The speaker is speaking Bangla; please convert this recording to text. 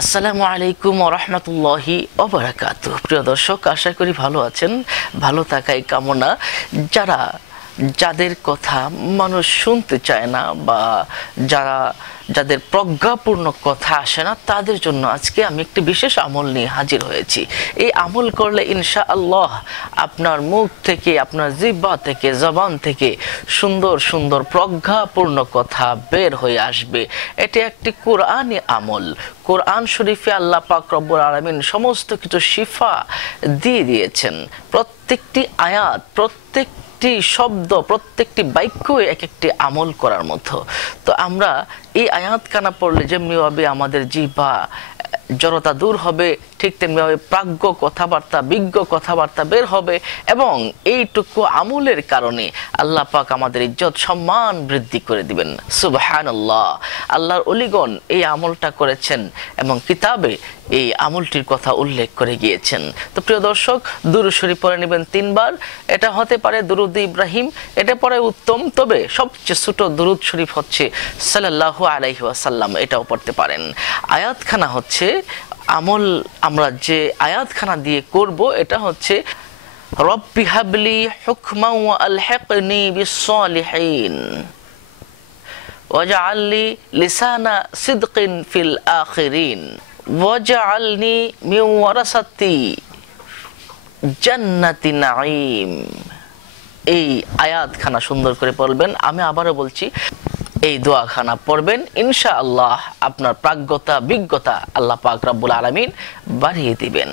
আসসালামু আলাইকুম ওয়া রাহমাতুল্লাহি ওয়া বারাকাতুহু। প্রিয় দর্শক, আশা করি ভালো আছেন। ভালো থাকাই কামনা। যাদের কথা মানুষ শুনতে চায় না বা যাদের প্রজ্ঞাপূর্ণ কথা আসে না, তাদের জন্য আজকে আমি একটি বিশেষ আমল নিয়ে হাজির হয়েছি। এই আমল করলে ইনশাআল্লাহ আপনার মুখ থেকে, আপনার জিহ্বা থেকে, জবান থেকে সুন্দর সুন্দর প্রজ্ঞাপূর্ণ কথা বের হয়ে আসবে। এটি একটি কোরআনী আমল। কোরআন শরীফে আল্লাহ পাক রব্বুল আলামিন সমস্ত কিছু শিফা দিয়ে দিয়েছেন। প্রত্যেকটি আয়াত, প্রত্যেকটি শব্দ, প্রত্যেকটি বাক্য এক একটি আমল করার মতো। তো আমরা এই আয়াত কানা পড়লে যেমনিভাবে আমাদের জিহ্বা জড়তা দূর হবে, ঠিক তেমনিভাবে প্রাজ্ঞ কথাবার্তা, বিজ্ঞ কথাবার্তা বের হবে এবং এইটুকু আমলের কারণে আল্লাহ পাক আমাদের ইজ্জত সম্মান বৃদ্ধি করে দিবেন। সুবহানাল্লাহ। আল্লাহর ওলিগণ এই আমলটা করেছেন এবং কিতাবে এই আমলটির কথা উল্লেখ করে গিয়েছেন। তো প্রিয় দর্শক, দুরূদ শরীফ পড়ে নেবেন 3 বার। এটা হতে পারে দুরূদ ইব্রাহিম, এটা পড়ে উত্তম, তবে সবচেয়ে ছোট দুরূদ শরীফ হচ্ছে সাল্লাল্লাহু আলাইহি ওয়াসাল্লাম, এটাও পড়তে পারেন। আয়াতখানা হচ্ছে আমল, আমরা যে আয়াতখানা দিয়ে করব এটা হচ্ছে রব্বি হাবলি হুকমান ওয়া আলহিকনি বিস-সালিহিন ওয়াজআলনি লিসানা সিদকিন ফিল আখিরিন ওয়াজআলনি মিন ওয়ারাসাতি জান্নাতি নাঈম। এই আয়াতখানা সুন্দর করে পড়বেন। আমি আবারও বলছি, এই দোয়াখানা পড়বেন, ইনশাআল্লাহ আপনার প্রাজ্ঞতা, বিজ্ঞতা আল্লাহ পাক রব্বুল আলামিন বাড়িয়ে দিবেন।